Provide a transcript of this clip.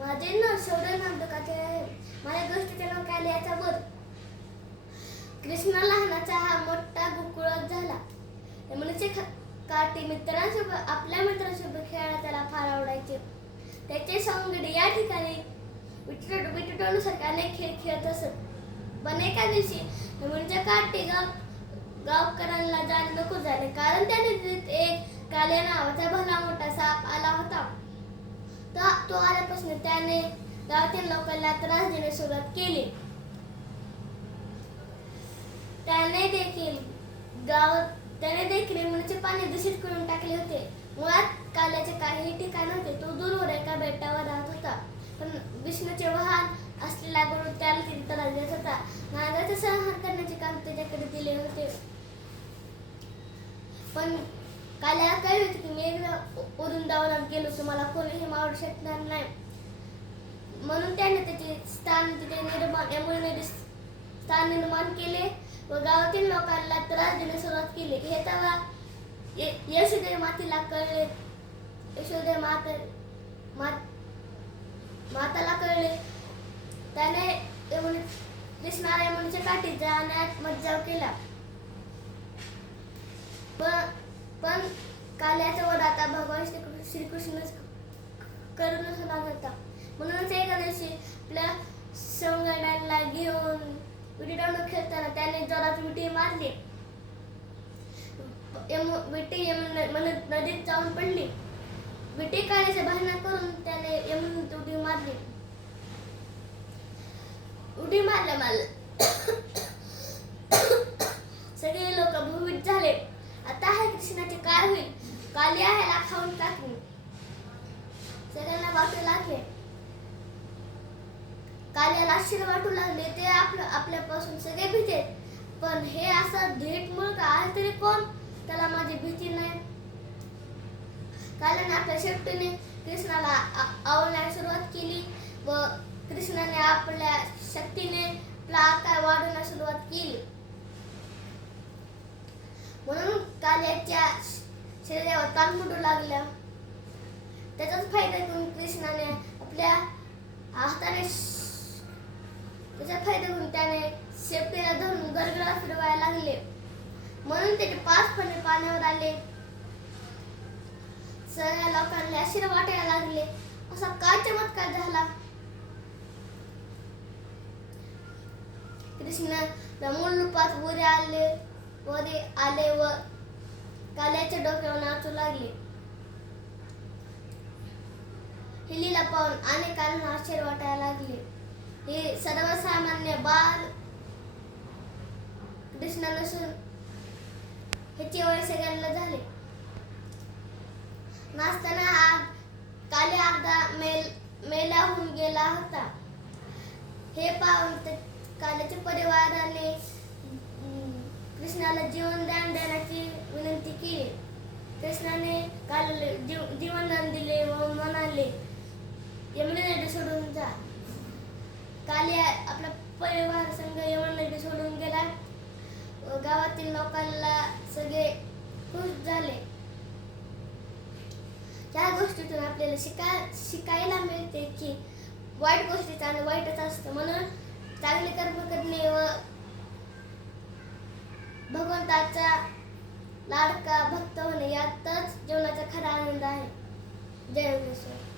माझे नाव शौर्य नांदकाचे आहे. माझ्या गोष्टीचे नाव कालियाचा वध. कृष्ण लहानाचा हा मोठा गोकुळात झाला. यमुनेचे काठी मित्रांसोबत आपल्या मित्रांसोबत खेळायला त्याला फार आवडायचे. त्याचे सवंगडी या ठिकाणी विठ्ठलानुसार अनेक खेळ खेळत असत. पण एका दिवशी यमुनेच्या काठी गावकऱ्यांना जाणे नको झाले, कारण त्या नदीत एक कालिया नावाचा भला मोठा साप आला होता. तो आल्यापासून त्याने गावातील लोकांना त्रास देण्यास सुरुवात केली. त्याने देखील यमुनेचे पाणी दूषित करून टाकले होते. मुळात काल्याचे काही ठिकाण होते. तो दूरवर एका बेटावर राहत होता. पण विष्णूचे वाहन असलेला गरुड त्याला तिथे त्रास देत होता. नागाचा संहार करण्याचे काम त्याच्याकडे दिले होते. पण काल्याला कळले होते की मी एकदा वृंदावनात गेलो तर मला कोणीही मारू शकणार नाही. म्हणून त्याने त्याचे स्थान निर्माण केले व गावातील लोकांना त्रास देण्यास सुरुवात केली. हे तेव्हा यशोदे मातेला कळले. माताला कळले. त्याने कृष्णाला यमुनेच्या काठी जाण्यात मज्जाव केला. पण काल्याचा वध आता भगवान श्रीकृष्ण करूनच होणार होता. म्हणूनच एका दिवशी आपल्या सवंगड्यांना घेऊन विटीदांडू खेळताना त्याने जोरात विटी मारली. विटी नदीत जाऊन पडली. विटी काळ्याचे भांडण करून त्याने यमुनेत उडी मारली. उडी मारल्या सगळे लोक भयभीत झाले. आता हे कृष्णाचे काय होईल? कालिया ह्याला खाऊन टाकली. सगळ्यांना वाटू लागले. कालियाला आश्चर्य वाटू लागले. ते आपल्यापासून सगळे भीते. पण हे असं धीट मुलगा आहे तरी कोण? त्याला माझी भीती नाही. काल्याने आपल्या शेपटीने कृष्णाला आवळण्यास सुरुवात केली व कृष्णाने आपल्या शक्तीने आपला आकार वाढवण्यास सुरुवात केली. म्हणून काल्याच्या शरीरावर ताण फुटू लागला. त्याचाच फायदा घेऊन कृष्णाने आपल्या हाताने त्याने शेपटीला धरून गरगरा फिरवायला लागले. म्हणून त्याचे 5 फणे पाण्यावर आले. सगळ्या लोकांना आश्चर्य वाटायला लागले. असा काय चमत्कार झाला? कृष्ण मूळ रूपात वर आले व काल्याच्या डोक्यावर नाचू लागले. ही लीला पाहून अनेकांना आश्चर्य वाटायला लागले. हे सर्वसामान्य बाळ कृष्ण नसून ह्याचे वय सगळ्यांना झाले. नाचताना काल्या अर्धा मेला होऊन गेला होता. हे पाहून काल्याच्या परिवाराने कृष्णाला जीवनदान देण्याची विनंती केली. कृष्णाने काल्याला जीवनदान दिले व म्हणाले, यमुना नदी सोडून जा. कालिया आपला परिवार संघ यमुना नदी सोडून गेला. गावातील लोकांना सगळे खुश झाले. या गोष्टीतून आपल्याला शिकायला मिळते की वाईट गोष्टीचं आणि वाईटच असतं. म्हणून चांगले कर्म करणे व भगवंताचा लाडका भक्त होणे यातच जीवनाचा खरा आनंद आहे. जय योगेश्वर.